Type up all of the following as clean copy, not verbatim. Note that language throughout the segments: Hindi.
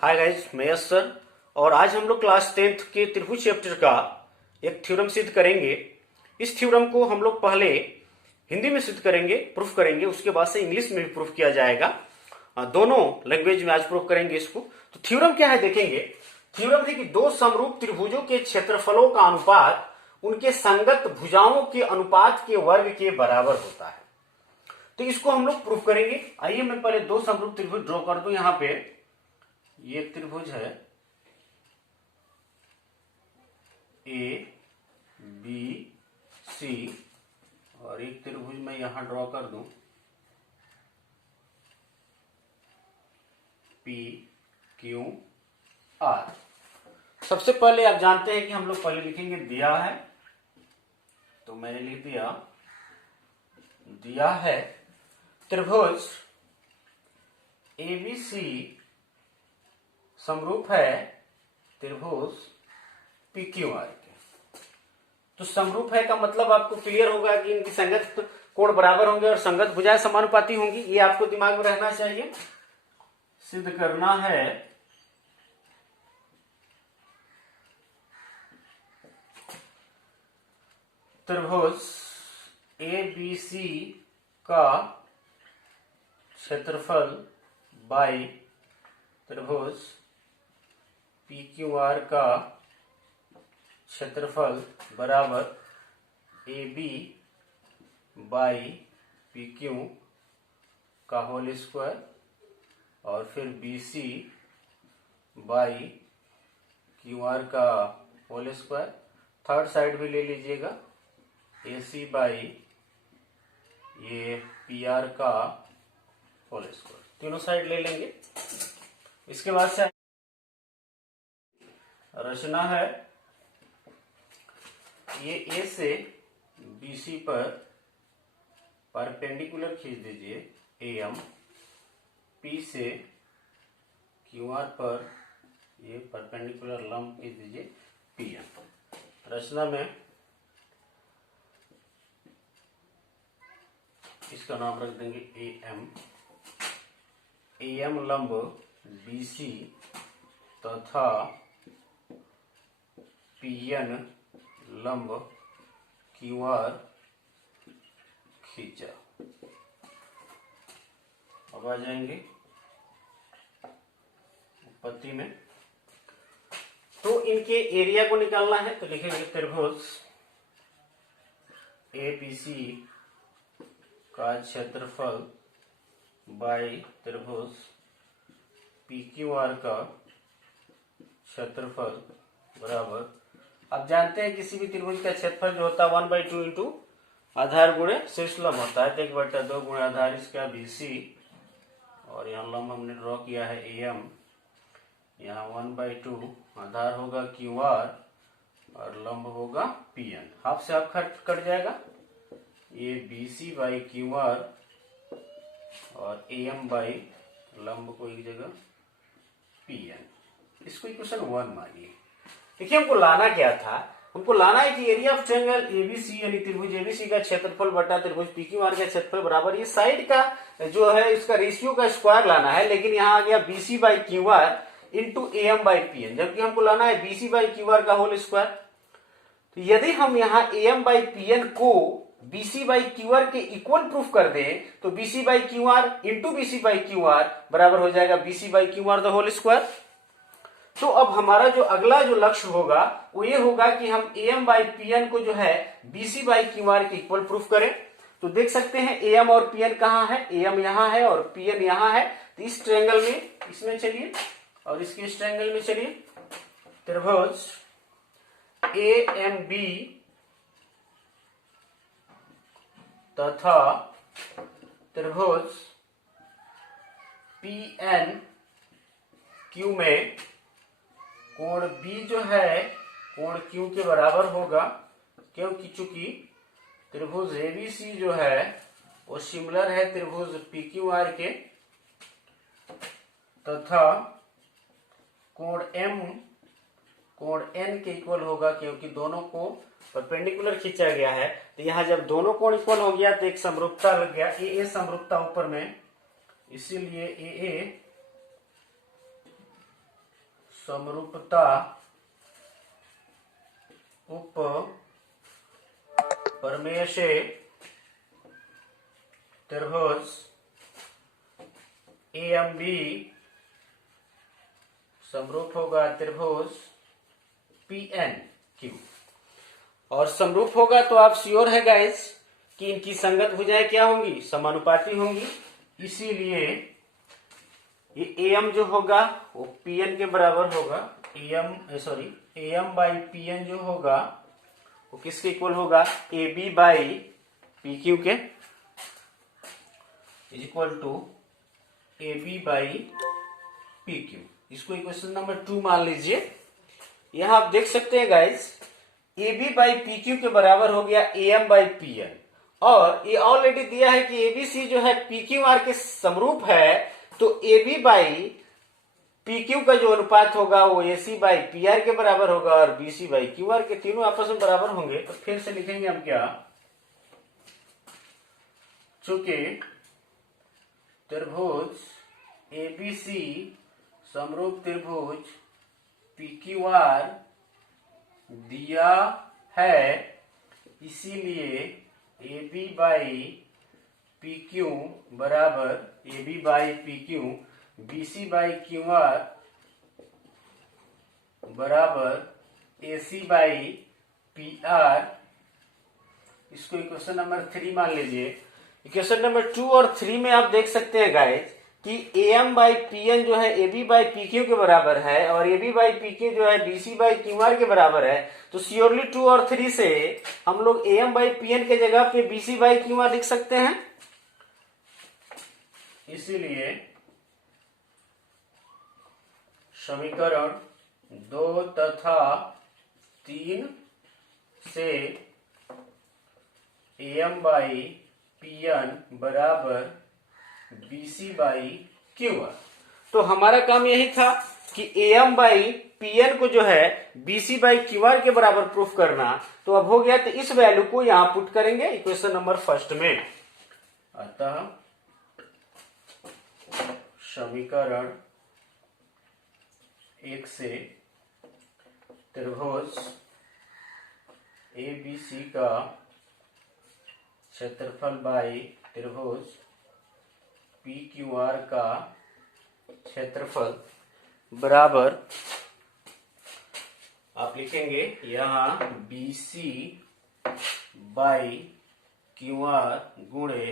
हाय गाइज, मैं यश सर। और आज हम लोग क्लास 10th के त्रिभुज चैप्टर का एक थ्योरम सिद्ध करेंगे। इस थ्योरम को हम लोग पहले हिंदी में सिद्ध करेंगे, प्रूफ करेंगे, उसके बाद से इंग्लिश में भी प्रूफ किया जाएगा। दोनों लैंग्वेज में आज प्रूफ करेंगे इसको। तो थ्योरम क्या है देखेंगे। थ्योरम है कि दो समरूप त्रिभुजों के क्षेत्रफलों का अनुपात उनके संगत भुजाओं के अनुपात के वर्ग के बराबर होता है। तो इसको हम लोग प्रूफ करेंगे। आइए मैं पहले दो समरूप त्रिभुज ड्रॉ कर दूं। यहां पे ये त्रिभुज है ए बी सी और एक त्रिभुज मैं यहां ड्रॉ कर दूं पी क्यू आर। सबसे पहले आप जानते हैं कि हम लोग पहले लिखेंगे दिया है, तो मैंने लिख दिया है त्रिभुज एबीसी समरूप है त्रिभुज पीक्यूआर के। तो समरूप है का मतलब आपको क्लियर होगा कि इनकी संगत कोण बराबर होंगे और संगत भुजाएं समानुपाती होंगी। ये आपको दिमाग में रहना चाहिए। सिद्ध करना है त्रिभुज एबीसी का क्षेत्रफल बाई त्रिभुज PQR का क्षेत्रफल बराबर AB बाई PQ का होल स्क्वायर और फिर BC बाई QR का होल स्क्वायर। थर्ड साइड भी ले लीजिएगा, AC बाई ये PR का होल स्क्वायर। तीनों साइड ले लेंगे। इसके बाद से रचना है ये ए से BC पर परपेंडिकुलर खींच दीजिए AM, P से QR पर ये परपेंडिकुलर लंब खींच दीजिए PM। रचना में इसका नाम रख देंगे AM लंब BC तथा PN लंब QR खींचा। अब आ जाएंगे उत्पत्ति में। तो इनके एरिया को निकालना है, तो लिखेंगे त्रिभुज ABC का क्षेत्रफल बाई त्रिभुज PQR का क्षेत्रफल बराबर। अब जानते हैं किसी भी त्रिभुज का क्षेत्रफल जो होता है 1/2 इंटू आधार गुणे शीर्ष लंब होता है। 1/2 गुणे आधार इसका BC और यहाँ लंब हमने ड्रॉ किया है AM। यहाँ 1/2 आधार होगा QR और लंब होगा PN। हाफ से हाफ कट जाएगा। ये BC बाई QR और AM बाई लंब को एक जगह PN। इसको इक्वेशन 1 मानिए। देखिए हमको लाना क्या था, हमको लाना है कि एरिया ऑफ ट्रायंगल एबीसी यानी त्रिभुज एबीसी का क्षेत्रफल बटा त्रिभुज पीक्यूआर का क्षेत्रफल बराबर ये साइड का जो है इसका रेशियो का स्क्वायर लाना है। लेकिन यहाँ आ गया BC by QR into AM by PN, जबकि हमको लाना है BC बाई क्यूआर का होल स्क्वायर। तो यदि हम यहाँ AM बाई PN को BC बाई क्यूआर के इक्वल प्रूफ कर दें तो BC by QR into BC by QR बराबर हो जाएगा BC by QR the whole square. तो अब हमारा जो अगला जो लक्ष्य होगा वो ये होगा कि हम AM बाई PN को जो है BC बाई क्यूआर के इक्वल प्रूफ करें। तो देख सकते हैं AM और PN कहाँ है, AM यहाँ है और PN यहाँ है। तो इस ट्रायंगल में इसमें चलिए और इसके इस ट्रायंगल में चलिए। त्रिभुज AMB तथा त्रिभुज PNQ में कोण B जो है कोण Q के बराबर होगा, क्योंकि चूंकि त्रिभुज ABC जो है वो सिमिलर है त्रिभुज PQR के, तथा कोण M कोण N के इक्वल होगा क्योंकि दोनों को परपेंडिकुलर खींचा गया है। तो यहाँ जब दोनों कोण इक्वल हो गया तो एक समरूपता लग गया, ए समरूपता ऊपर में, इसीलिए ए समरूपता उप प्रमेय से त्रिभुज AMB समरूप होगा त्रिभुज PNQ। और समरूप होगा तो आप श्योर है गाइस कि इनकी संगत भुजाएं क्या होंगी, समानुपाती होंगी। इसीलिए ये AM जो होगा वो PN के बराबर होगा। AM बाई PN जो होगा वो किसके इक्वल होगा, AB बाई PQ के, is equal to AB by PQ। इसको इक्वेशन नंबर 2 मान लीजिए। यहां आप देख सकते हैं गाइस AB बाई PQ के बराबर हो गया AM बाई PN, और ये ऑलरेडी दिया है कि ABC जो है PQR के समरूप है, तो AB बाई PQ का जो अनुपात होगा वो AC बाई PR के बराबर होगा और BC बाई QR के, तीनों आपस में बराबर होंगे। तो फिर से लिखेंगे हम क्या, चूंकि त्रिभुज ABC समरूप त्रिभुज PQR दिया है, इसीलिए AB बाई PQ बराबर AB by PQ BC by QR बराबर AC बाई PR। इसको इक्वेशन नंबर 3 मान लीजिए। इक्वेशन नंबर 2 और 3 में आप देख सकते हैं गाइस कि AM बाई PN जो है AB बाई PQ के बराबर है और AB बाई PQ जो है BC बाई QR के बराबर है। तो श्योरली 2 और 3 से हम लोग AM बाई PN के जगह पे BC बाई QR लिख सकते हैं। इसीलिए समीकरण 2 तथा 3 से AM बाई PN बराबर BC बाई QR। तो हमारा काम यही था कि AM बाई PN को जो है BC बाई QR के बराबर प्रूफ करना। तो अब हो गया, तो इस वैल्यू को यहां पुट करेंगे इक्वेशन नंबर 1 में। अतः समीकरण 1 से त्रिभुज ABC का क्षेत्रफल बाई त्रिभुज PQR का क्षेत्रफल बराबर, आप लिखेंगे यहां BC बाई QR गुणे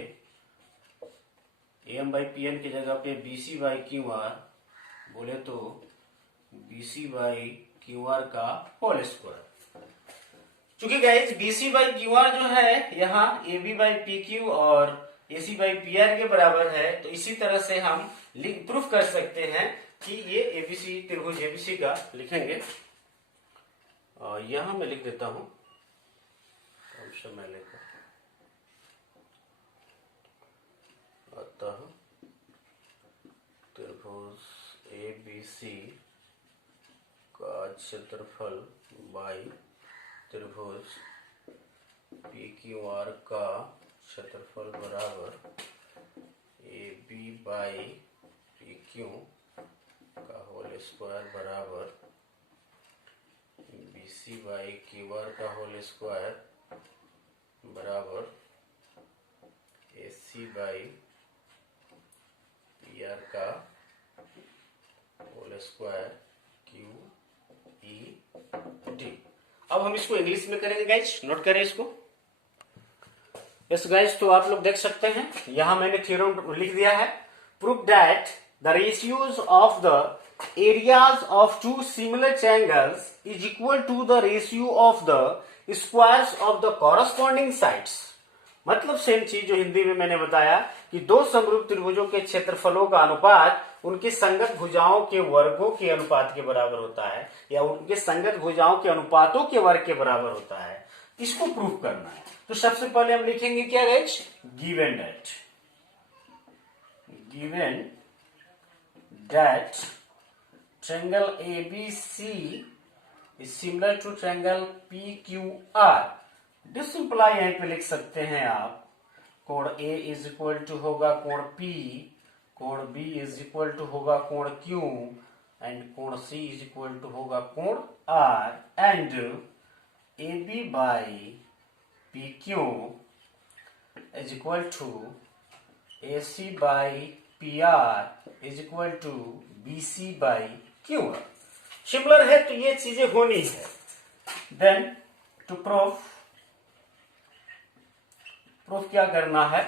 AM बाई PN की जगह पे BC बाई QR बोले तो BC बाई QR का होल स्क्वायर। चूंकि गाइस BC बाई QR जो है यहाँ AB बाई PQ और AC बाई PR के बराबर है, तो इसी तरह से हम प्रूफ कर सकते हैं कि ये ABC त्रिभुज ABC का लिखेंगे। और यहां मैं लिख देता हूं कम समय लेकर। अतः त्रिभुज ABC का क्षेत्रफल बाई त्रिभुज PQR का क्षेत्रफल बराबर AB बाई PQ का होल स्क्वायर बराबर BC बाई QR का होल स्क्वायर बराबर AC बाई PR का होल स्क्वायर QED। अब हम इसको इंग्लिश में करेंगे गाइस, नोट करें इसको। यस गाइस, तो आप लोग देख सकते हैं यहां मैंने थ्योरम लिख दिया है। Prove that the ratios of the areas of two similar triangles is equal to the ratio of the squares of the corresponding sides. मतलब सेम चीज जो हिंदी में मैंने बताया कि दो समरूप त्रिभुजों के क्षेत्रफलों का अनुपात उनकी संगत भुजाओं के वर्गों के अनुपात के बराबर होता है, या उनके संगत भुजाओं के अनुपातों के वर्ग के बराबर होता है। इसको प्रूफ करना है। तो सबसे पहले हम लिखेंगे क्या guys, given that triangle ABC is similar to triangle PQR। This simply यहीं पे लिख सकते हैं आप, कोण A इज इक्वल टू होगा कोण P, कोण B इज इक्वल टू होगा कोण Q, एंड कोण सी इज इक्वल टू होगा कोण R and A B by P Q is equal to A C by P R is equal to B C by Q R. Similar है तो ये चीजें होनी है। देन टू प्रूफ क्या करना है,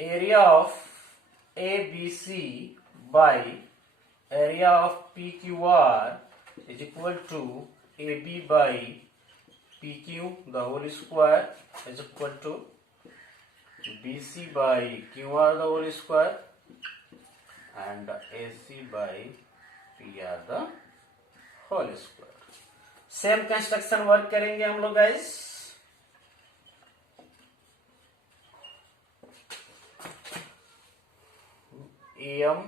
area of A B C by area of P Q R is equal to A B by P Q the whole square is equal to B C by Q R the whole square and A C by P R the whole square. Same construction work करेंगे हम लोग गाइस। AM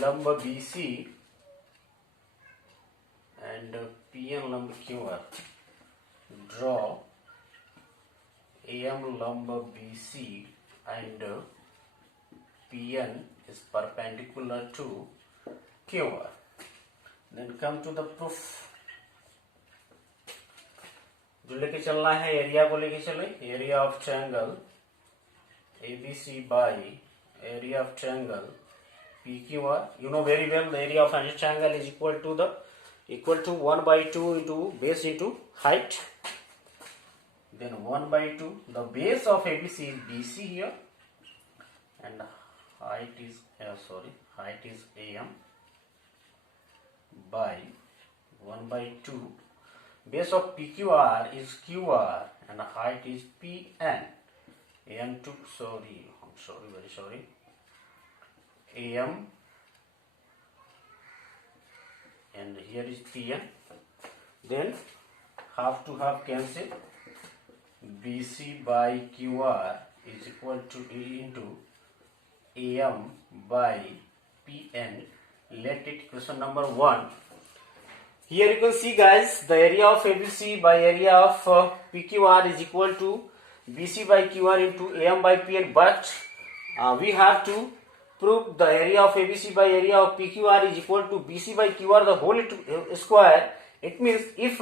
लंब BC and PN लंब QR। Draw AM लंब BC and PN is perpendicular to QR। Then come to the proof। जो लेके चलना है एरिया को लेके चले, area of triangle ABC by area of triangle PQR। You know very well the area of any triangle is equal to 1 by 2 into base into height, then 1 by 2 the base of ABC is BC here and height is AM by 1 by 2 base of PQR is QR and height is PN AM2 very sorry AM and here is PN, then half to half cancel, BC by QR is equal to E into AM by PN. Let it question number 1. Here you can see guys, the area of ABC by area of PQR is equal to BC by QR into AM by PN, but we have to prove the area of ABC by area of PQR is equal to BC by QR the whole square. It means if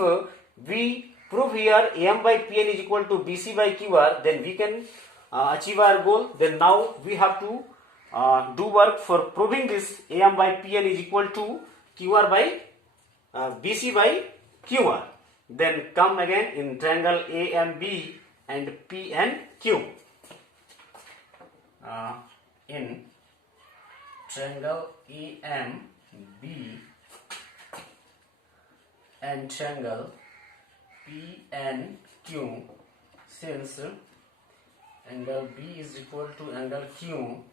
we prove here AM by PN is equal to BC by QR, then we can achieve our goal. Then now we have to do work for proving this AM by PN is equal to QR by BC by QR. Then come again in triangle AMB and PNQ. In triangle AMB and triangle PNQ, since angle B is equal to angle Q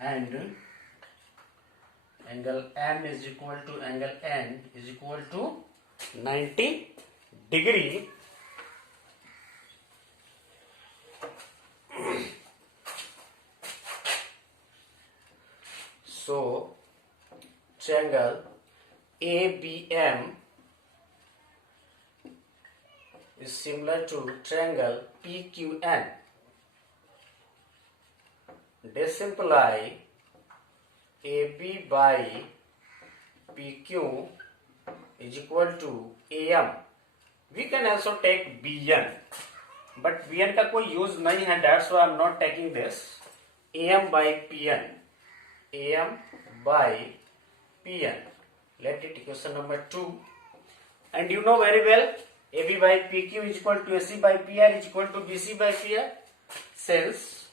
and angle M is equal to angle N is equal to 90 degree. So triangle ABM is similar to triangle PQN. They simplify AB by PQ is equal to AM. We can also take BN, but BN का कोई use नहीं है, that's why I'm not taking this. AM by PN, AM by PN. Let it question number 2. And you know very well, AB by PQ is equal to AC by PR is equal to BC by PR. Since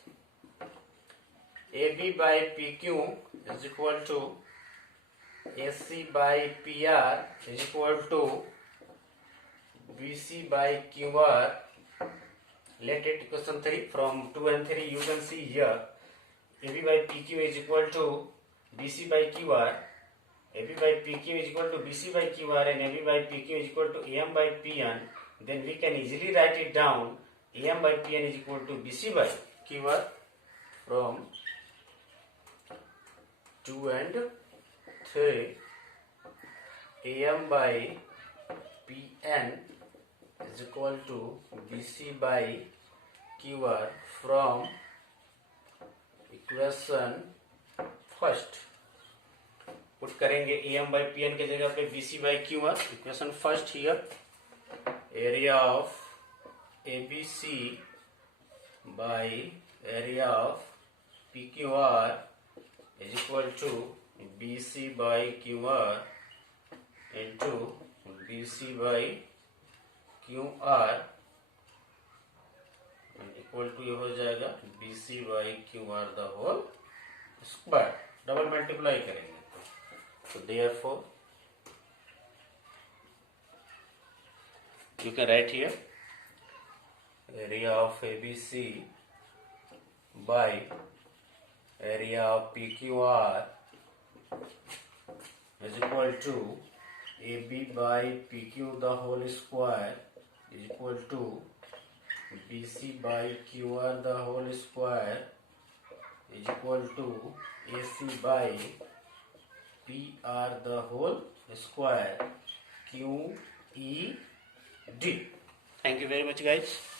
AB by PQ is equal to AC by PR is equal to BC by QR. Let it question 3. From 2 and 3 you can see here AB by PQ is equal to BC by QR, AB by PQ is equal to BC by QR and AB by PQ is equal to AM by PN. Then we can easily write it down, AM by PN is equal to BC by QR. From 2 and 3, AM by PN is equal to BC by QR from equation first. Put करेंगे AM by PN के जगह पे BC by QR. Equation first here, area of ABC by area of PQR is equal to BC by QR into BC by QR equal to ये हो जाएगा BC by QR the whole square. Double multiply करेंगे तो therefore you can write here area of ABC by area of PQR is equal to AB by PQ the whole square is equal to BC by QR the whole square is equal to AC by PR the whole square QED. Thank you very much guys.